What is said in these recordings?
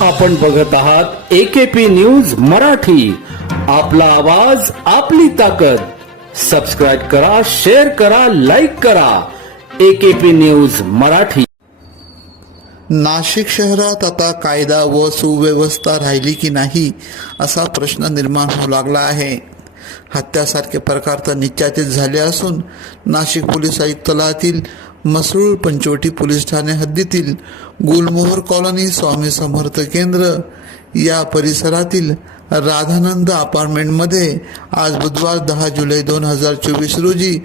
आपण बघत आहात एकेपी न्यूज मराठी. आपला आवाज आपली ताकद. सबस्क्राईब करा शेअर करा लाईक करा. AKP news Marathi. नाशिक शहरात आता कायदा व सुव्यवस्था राहिली की नाही असा प्रश्न निर्माण होऊ लागला आहे. हत्यासारखे प्रकार तर निश्चितच झाले असून नाशिक पोलीस आयुक्तालयातील मसरूळ पंचवटी पोलीस ठाणे हद्दीतील गुलमोहर कॉलनी स्वामी समर्थ केंद्र या परिसरातील राधानंद अपार्टमेंटमध्ये आज बुधवार दहा जुलै दोन हजार चोवीस रोजी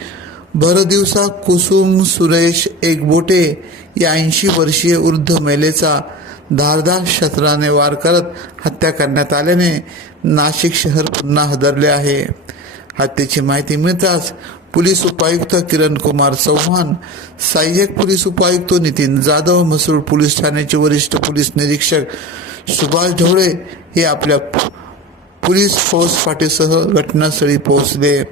भरदिवसा कुसुम सुरेश एकबोटे या ऐंशी वर्षीय वृद्ध महिलेचा धारदार शस्त्राने वार करत हत्या करण्यात आल्याने नाशिक शहर पुन्हा हादरले आहे. हत्येची माहिती मिळताच पोलीस उपायुक्त किरण कुमार चव्हाण सहाय्यक पोलीस उपायुक्त नितीन जाधव मसूर पोलीस ठाण्याचे वरिष्ठ पोलीस निरीक्षक सुभाष ढवळे हे आपल्या पोलीस फौज फाटेसह घटनास्थळी पोहोचले.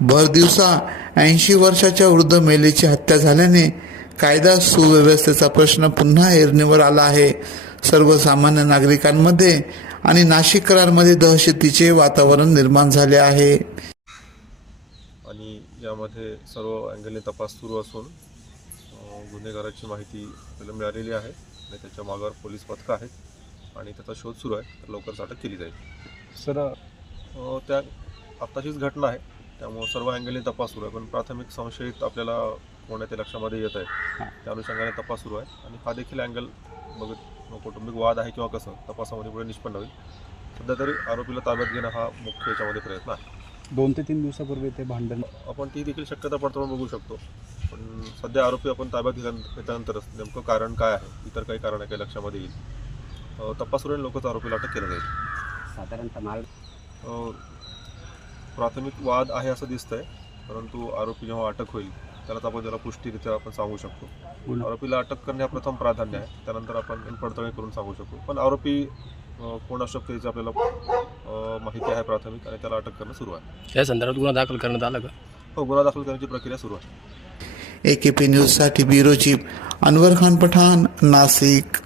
भर दिवसा ऐंशी वर्षाच्या वृद्ध मेलेची हत्या झाल्याने कायदा सुव्यवस्थेचा प्रश्न पुन्हा ऐरणीवर आला आहे. सर्वसामान्य नागरिकांमध्ये आणि नाशिककरांमध्ये दहशतीचे वातावरण निर्माण झाले आहे. यामध्ये सर्व अँगलने तपास सुरू असून गुन्हेगाराची माहिती आपल्याला मिळालेली आहे आणि त्याच्या मागावर पोलीस पथकं आहेत आणि त्याचा शोध सुरू आहे. तर लवकरच अटक केली जाईल. सर त्या आत्ताचीच घटना आहे. त्यामुळं सर्व अँगलने तपास सुरू आहे. पण प्राथमिक संशयित आपल्याला कोण ते लक्षामध्ये येत आहे. त्या अनुषंगाने तपास सुरू आहे. आणि हा देखील अँगल बघत कौटुंबिक वाद आहे किंवा कसं तपासामध्ये पुढे निष्पन्न होईल. सध्या तरी आरोपीला ताब्यात घेणं हा मुख्य याच्यामध्ये प्रयत्न आहे. दोन ते तीन दिवसापूर्वी ते भांडण. आपण ती देखील शक्यता पडताळून बघू शकतो. पण सध्या आरोपी आपण ताब्यात घेतल्या घेतल्यानंतरच नेमकं कारण काय आहे? इतर काही कारण आहे काही लक्षामध्ये येईल? अं, तपास सुरू लवकरच आरोपीला अटक केलं जाईल. साधारणतः माल प्राथमिक वाद आहे असं दिसतंय परंतु आरोपी जेव्हा अटक होईल त्यालाच आपण त्याला पुष्टीरित्या आपण सांगू शकतो. गुन्हा- आरोपीला अटक करणे हा प्रथम प्राधान्य आहे. त्यानंतर आपण पडताळणी करून सांगू शकतो. पण आरोपी कोण असू शकतो याची आपल्याला माहिती आहे प्राथमिक आणि त्याला अटक करणं सुरू आहे. या संदर्भात गुन्हा दाखल करण्यात आला का? हो गुन्हा दाखल करण्याची प्रक्रिया सुरू आहे. ए के पी न्यूजसाठी ब्युरो चीफ अनवर खान पठाण नाशिक.